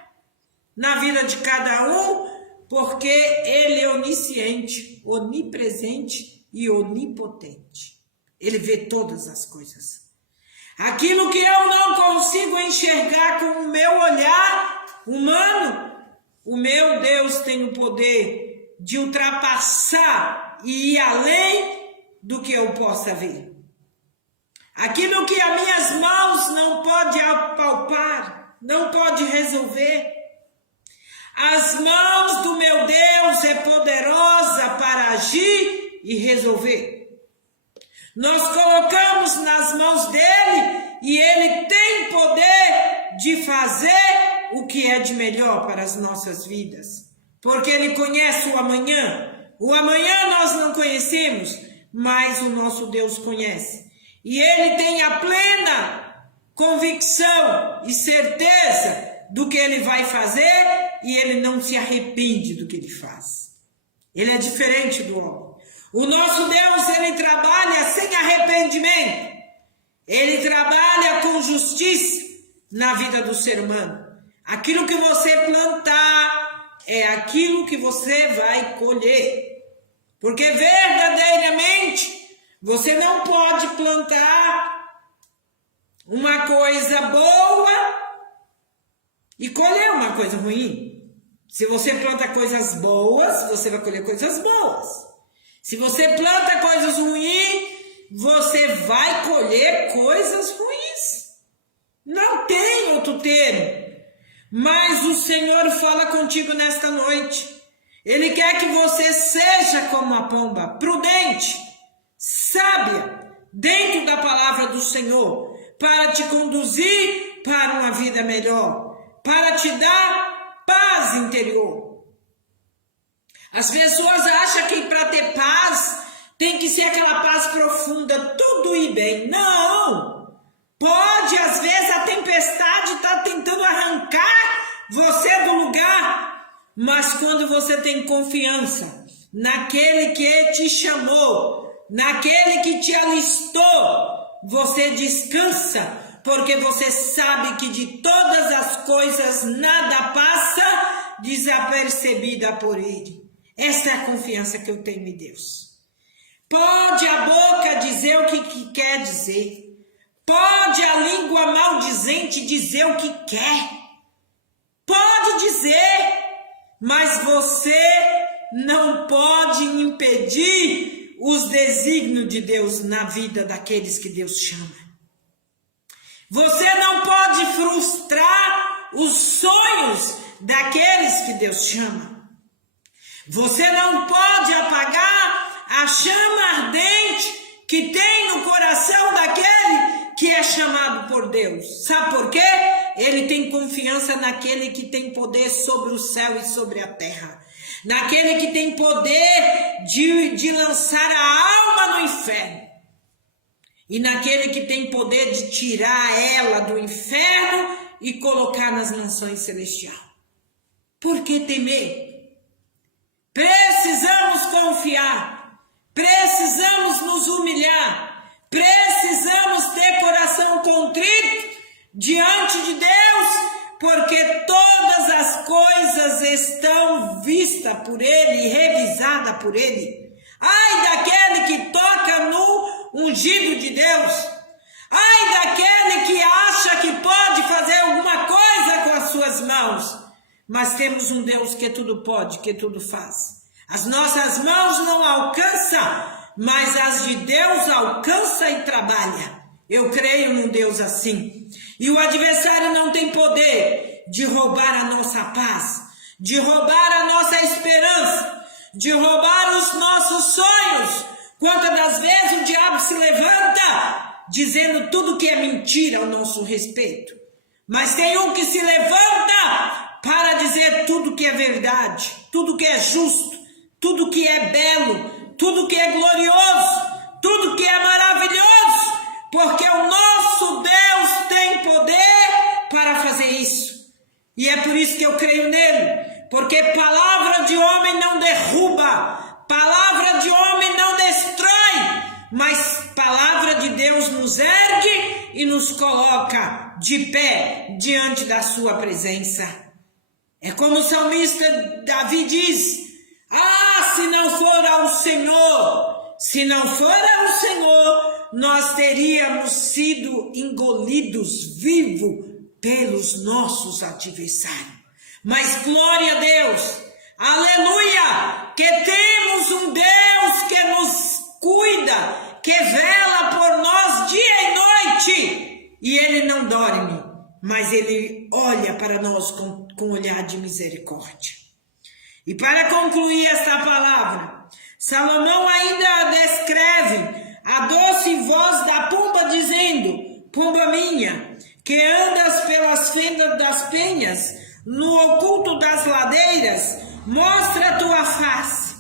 na vida de cada um, porque ele é onisciente, onipresente e onipotente. Ele vê todas as coisas. Aquilo que eu não consigo enxergar com o meu olhar humano, o meu Deus tem o poder de ultrapassar e ir além do que eu possa ver. Aquilo que as minhas mãos não podem apalpar, não pode resolver. As mãos do meu Deus é poderosa para agir e resolver. Nós colocamos nas mãos dele e ele tem poder de fazer o que é de melhor para as nossas vidas. Porque ele conhece o amanhã. O amanhã nós não conhecemos, mas o nosso Deus conhece. E ele tem a plena convicção e certeza do que ele vai fazer, e ele não se arrepende do que ele faz. Ele é diferente do homem. O nosso Deus, ele trabalha sem arrependimento. Ele trabalha com justiça na vida do ser humano. Aquilo que você plantar é aquilo que você vai colher. Porque verdadeiramente você não pode plantar uma coisa boa e colher uma coisa ruim. Se você planta coisas boas, você vai colher coisas boas. Se você planta coisas ruins, você vai colher coisas ruins. Não tem outro termo. Mas o Senhor fala contigo nesta noite. Ele quer que você seja como a pomba, prudente, sábia, dentro da palavra do Senhor, para te conduzir para uma vida melhor, para te dar paz interior. As pessoas acham que para ter paz tem que ser aquela paz profunda, tudo ir bem. Não! Pode, às vezes, a tempestade está tentando arrancar você do lugar, mas quando você tem confiança naquele que te chamou, naquele que te alistou, você descansa, porque você sabe que de todas as coisas nada passa desapercebida por ele. Essa é a confiança que eu tenho em Deus. Pode a boca dizer o que quer dizer. Pode a língua maldizente dizer o que quer. Pode dizer, mas você não pode impedir os desígnios de Deus na vida daqueles que Deus chama. Você não pode frustrar os sonhos daqueles que Deus chama. Você não pode apagar a chama ardente que tem no coração daquele que é chamado por Deus. Sabe por quê? Ele tem confiança naquele que tem poder sobre o céu e sobre a terra. Naquele que tem poder de lançar a alma no inferno. E naquele que tem poder de tirar ela do inferno e colocar nas nações celestiais. Por que temer? Precisamos confiar. Precisamos nos humilhar. Precisamos ter coração contrito diante de Deus, porque todas as coisas estão vistas por Ele e revisadas por Ele. Ai daquele que toca no ungido de Deus. Ai daquele que acha que pode fazer alguma coisa com as suas mãos. Mas temos um Deus que tudo pode, que tudo faz. As nossas mãos não alcançam, mas as de Deus alcança e trabalha. Eu creio num Deus assim. E o adversário não tem poder de roubar a nossa paz, de roubar a nossa esperança, de roubar os nossos sonhos. Quantas das vezes o diabo se levanta dizendo tudo que é mentira ao nosso respeito. Mas tem um que se levanta para dizer tudo que é verdade, tudo que é justo, tudo que é belo, tudo que é glorioso, tudo que é maravilhoso, porque o nosso Deus tem poder para fazer isso. E é por isso que eu creio nele, porque palavra de homem não derruba, palavra de homem não destrói, mas palavra de Deus nos ergue e nos coloca de pé diante da sua presença. É como o salmista Davi diz: ah, se não for ao Senhor, se não for ao Senhor, nós teríamos sido engolidos vivos pelos nossos adversários. Mas glória a Deus, aleluia, que temos um Deus que nos cuida, que vela por nós dia e noite, e Ele não dorme, mas Ele olha para nós com olhar de misericórdia. E para concluir esta palavra, Salomão ainda descreve a doce voz da pomba dizendo: pomba minha, que andas pelas fendas das penhas, no oculto das ladeiras, mostra a tua face,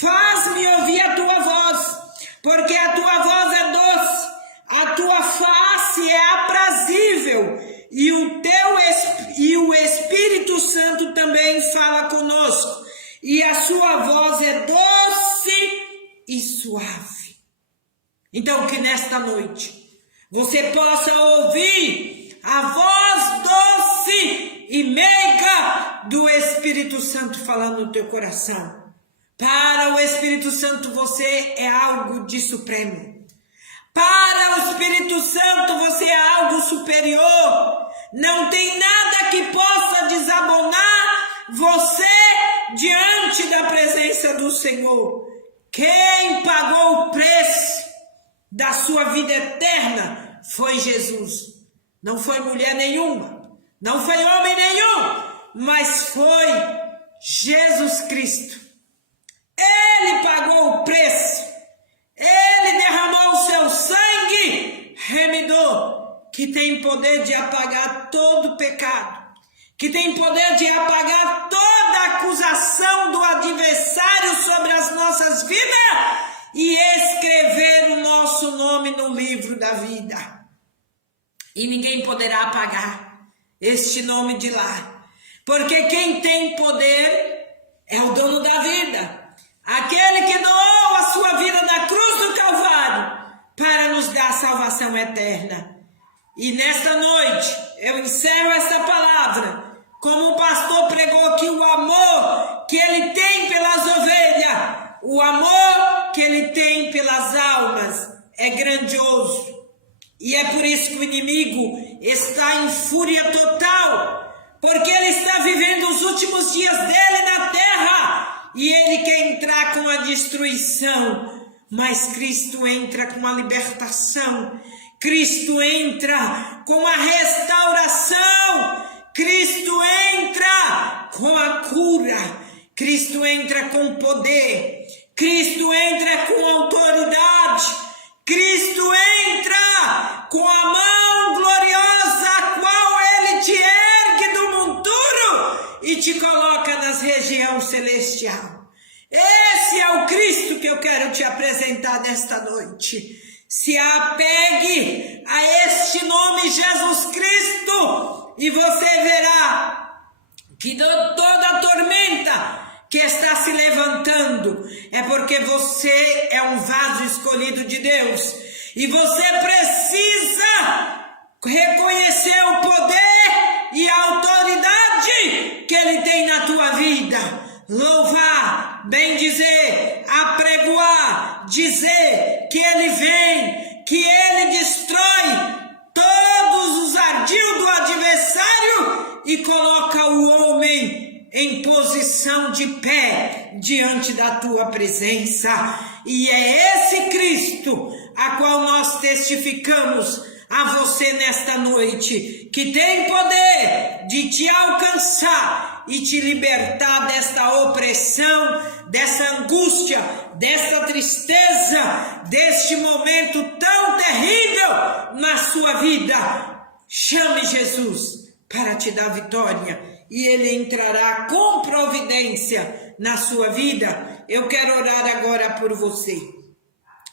faz-me ouvir a tua voz, porque a tua voz é doce, a tua face é aprazível, e o Espírito Santo também fala conosco, e a sua voz é doce e suave. Então que nesta noite você possa ouvir a voz doce e meiga do Espírito Santo falando no teu coração. Para o Espírito Santo você é algo de supremo. Para o Espírito Santo você é algo superior. Não tem nada que possa desabonar você diante da presença do Senhor. Quem pagou o preço da sua vida eterna foi Jesus. Não foi mulher nenhuma, não foi homem nenhum, mas foi Jesus Cristo. Ele pagou o preço. Ele derramou o seu sangue remidor, que tem poder de apagar todo pecado, que tem poder de apagar toda acusação do adversário sobre as nossas vidas e escrever o nosso nome no livro da vida. E ninguém poderá apagar este nome de lá, porque quem tem poder é o dono da vida, aquele que doou a sua vida na cruz do Calvário para nos dar salvação eterna. E nesta noite eu encerro essa palavra, como o pastor pregou aqui, o amor que ele tem pelas ovelhas, o amor que ele tem pelas almas é grandioso. E é por isso que o inimigo está em fúria total, porque ele está vivendo os últimos dias dele na terra e ele quer entrar com a destruição, mas Cristo entra com a libertação, Cristo entra com a restauração, Cristo entra com a cura, Cristo entra com poder, Cristo entra com autoridade, Cristo entra com a mão gloriosa, a qual Ele te ergue do monturo e te coloca nas regiões celestiais. Esse é o Cristo que eu quero te apresentar nesta noite. Se apegue a este nome Jesus Cristo e você verá que toda a tormenta que está se levantando é porque você é um vaso escolhido de Deus e você precisa reconhecer o poder e a autoridade que Ele tem na tua vida. Louvar, bendizer, apregoar, dizer que Ele vem, que Ele destrói todos os ardil do adversário e coloca o homem em posição de pé diante da tua presença. E é esse Cristo a qual nós testificamos a você nesta noite, que tem poder de te alcançar e te libertar desta opressão, dessa angústia, desta tristeza, deste momento tão terrível na sua vida. Chame Jesus para te dar vitória e Ele entrará com providência na sua vida. Eu quero orar agora por você.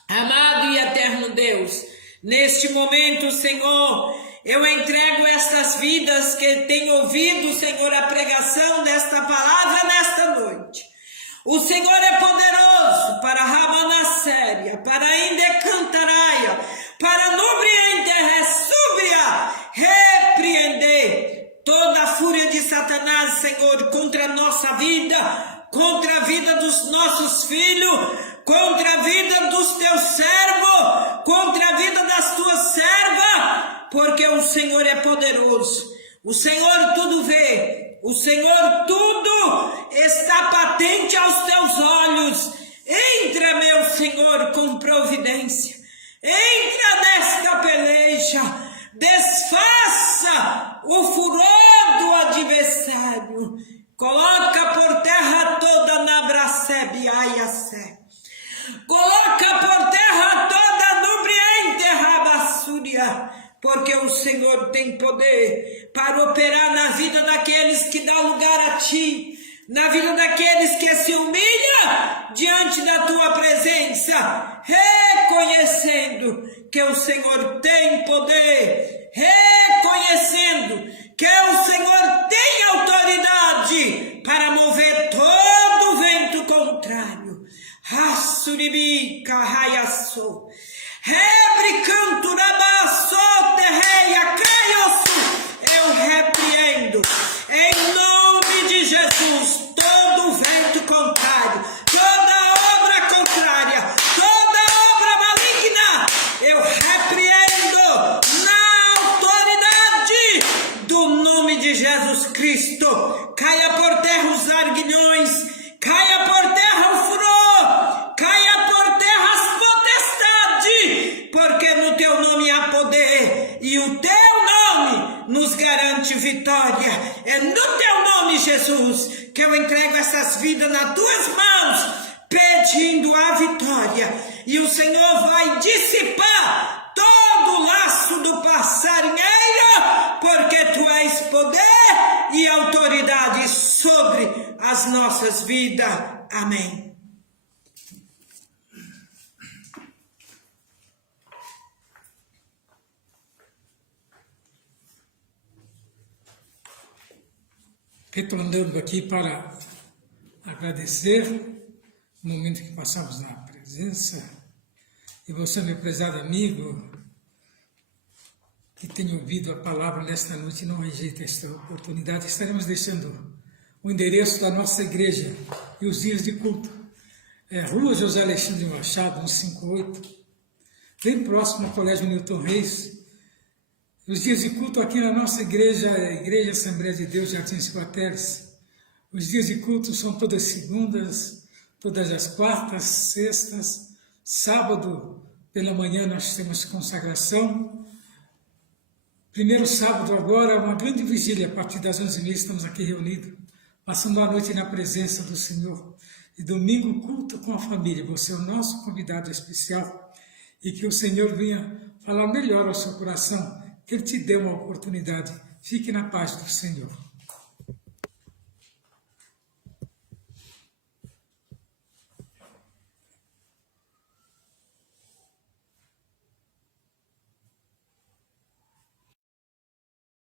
Amado e eterno Deus, neste momento, Senhor, eu entrego estas vidas que têm ouvido, Senhor, a pregação desta palavra nesta noite. O Senhor é poderoso para Ramanasséria, para Indecantaraia, para Nubriente Ressúbria, repreender toda a fúria de Satanás, Senhor, contra a nossa vida, contra a vida dos nossos filhos, contra a vida dos teus servos, contra a vida das tuas servas, porque o Senhor é poderoso, o Senhor tudo vê, o Senhor tudo está patente aos teus olhos. Entra, meu Senhor, com providência, entra nesta peleja, desfaça o furor do adversário, coloca por terra toda na Bracebe-Aiacé, coloca por terra toda Nubriente Rabassúria, porque o Senhor tem poder para operar na vida daqueles que dão lugar a Ti, na vida daqueles que se humilham diante da Tua presença, reconhecendo que o Senhor tem poder, reconhecendo que o Senhor tem autoridade para mover todo o vento contrário. Rassuribica raiaçou, rebricanto rabaçou terreia caioço. Eu repreendo em nome de Jesus todo o vento contrário, toda obra contrária, toda obra maligna. Eu repreendo na autoridade do nome de Jesus Cristo. Caia por terra os arguilhões, caia por terra o furor, caia por terra as potestades, porque no teu nome há poder e o teu nome nos garante vitória. É no teu nome, Jesus, que eu entrego essas vidas nas tuas mãos, pedindo a vitória, e o Senhor vai dissipar todo o laço do passarinheiro nossas vidas. Amém. Retornando aqui para agradecer o momento que passamos na presença. E você, meu prezado amigo, que tem ouvido a palavra nesta noite, não rejeita esta oportunidade. Estaremos deixando o endereço da nossa igreja e os dias de culto. Rua José Alexandre Machado, 158, bem próximo ao Colégio Newton Reis. Os dias de culto aqui na nossa igreja, a Igreja Assembleia de Deus, Jardim Ciguateres. Os dias de culto são todas segundas, todas as quartas, sextas, sábado pela manhã nós temos consagração. Primeiro sábado agora, uma grande vigília, a partir das 11h30 estamos aqui reunidos, passando a noite na presença do Senhor. E domingo, culto com a família. Você é o nosso convidado especial e que o Senhor venha falar melhor ao seu coração, que Ele te dê uma oportunidade. Fique na paz do Senhor.